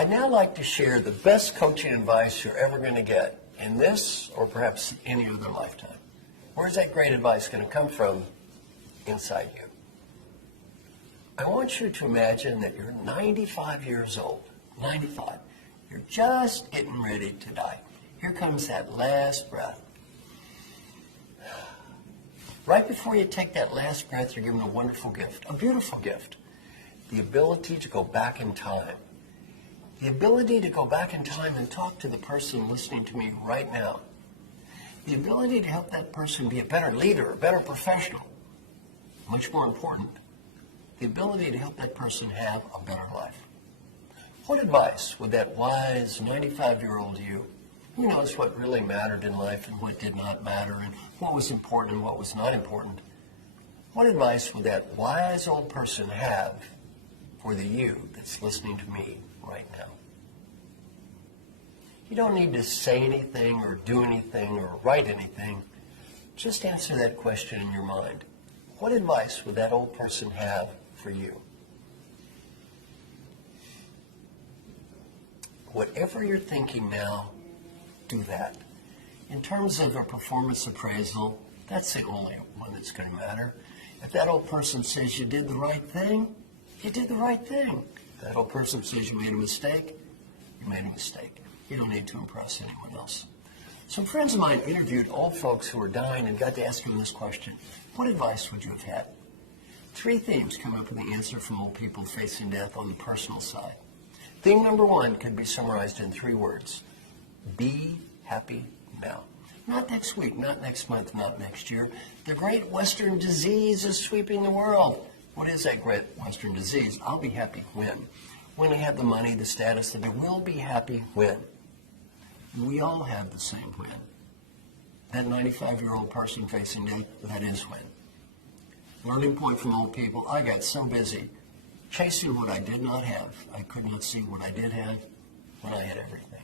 I'd now like to share the best coaching advice you're ever going to get in this or perhaps any other lifetime. Where's that great advice going to come from? Inside you. I want you to imagine that you're 95 years old. 95. You're just getting ready to die. Here comes that last breath. Right before you take that last breath, you're given a wonderful gift, a beautiful gift. The ability to go back in time. The ability to go back in time and talk to the person listening to me right now. The ability to help that person be a better leader, a better professional. Much more important, the ability to help that person have a better life. What advice would that wise 95-year-old you, who knows what really mattered in life and what did not matter and what was important and what was not important, what advice would that wise old person have for the you that's listening to me right now? You don't need to say anything or do anything or write anything. Just answer that question in your mind. What advice would that old person have for you? Whatever you're thinking now, do that. In terms of a performance appraisal, that's the only one that's going to matter. If that old person says you did the right thing, you did the right thing. If that old person says you made a mistake, you made a mistake. You don't need to impress anyone else. Some friends of mine interviewed old folks who were dying and got to ask them this question. What advice would you have had? 3 themes come up in the answer from old people facing death on the personal side. Theme number 1 could be summarized in 3 words. Be happy now. Not next week, not next month, not next year. The great Western disease is sweeping the world. What is that great Western disease? I'll be happy when? When I have the money, the status, that I will be happy when. We all have the same when. That 95-year-old person facing death, that is when. Learning point from old people, I got so busy chasing what I did not have. I could not see what I did have when I had everything.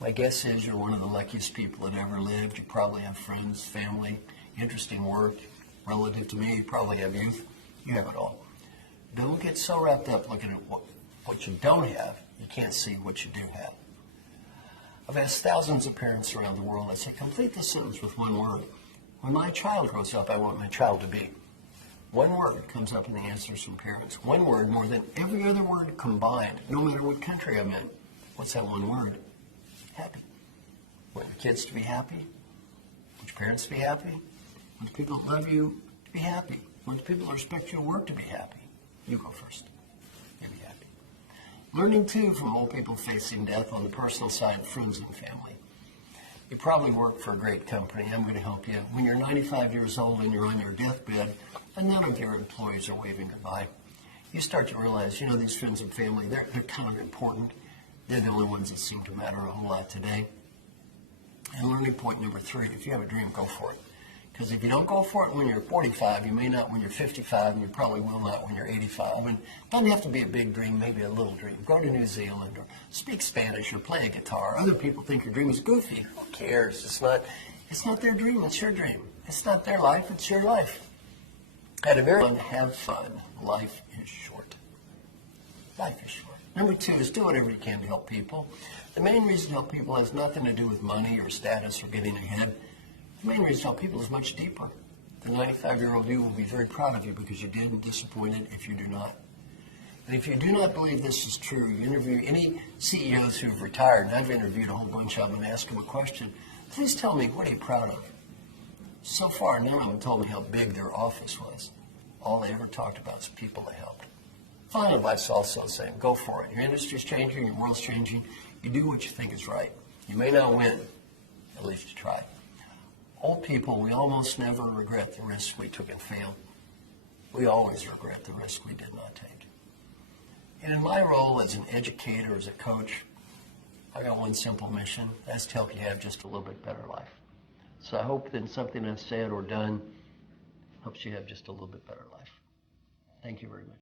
My guess is you're one of the luckiest people that ever lived. You probably have friends, family, interesting work. Relative to me, you probably have youth. You have it all. Don't get so wrapped up looking at what you don't have. You can't see what you do have. I've asked thousands of parents around the world, I say, complete the sentence with one word. When my child grows up, I want my child to be. One word comes up in the answers from parents. One word more than every other word combined, no matter what country I'm in. What's that one word? Happy. Want your kids to be happy? Want your parents to be happy? Want the people that love you to be happy? Want the people that respect you at work to be happy? You go first. You be happy. Learning, too, from old people facing death on the personal side, friends and family. You probably work for a great company. I'm going to help you. When you're 95 years old and you're on your deathbed and none of your employees are waving goodbye, you start to realize, these friends and family, they're kind of important. They're the only ones that seem to matter a whole lot today. And learning point number 3, if you have a dream, go for it. Because if you don't go for it when you're 45, you may not when you're 55, and you probably will not when you're 85. And it doesn't have to be a big dream, maybe a little dream. Go to New Zealand or speak Spanish or play a guitar. Other people think your dream is goofy. Who cares? It's not their dream, it's your dream. It's not their life, it's your life. Had a very fun, have fun. Life is short. Life is short. Number 2 is do whatever you can to help people. The main reason to help people has nothing to do with money or status or getting ahead. The main reason to help people is much deeper. The 95-year-old you will be very proud of you because you did and disappointed if you do not. And if you do not believe this is true, you interview any CEOs who have retired, and I've interviewed a whole bunch of them and asked them a question, please tell me, what are you proud of? So far, none of them told me how big their office was. All they ever talked about is people they helped. Final advice also saying, go for it. Your industry's changing, your world's changing. You do what you think is right. You may not win, at least you tried. Old people, we almost never regret the risks we took and failed. We always regret the risk we did not take. And in my role as an educator, as a coach, I got one simple mission. That's to help you have just a little bit better life. So I hope that something I've said or done helps you have just a little bit better life. Thank you very much.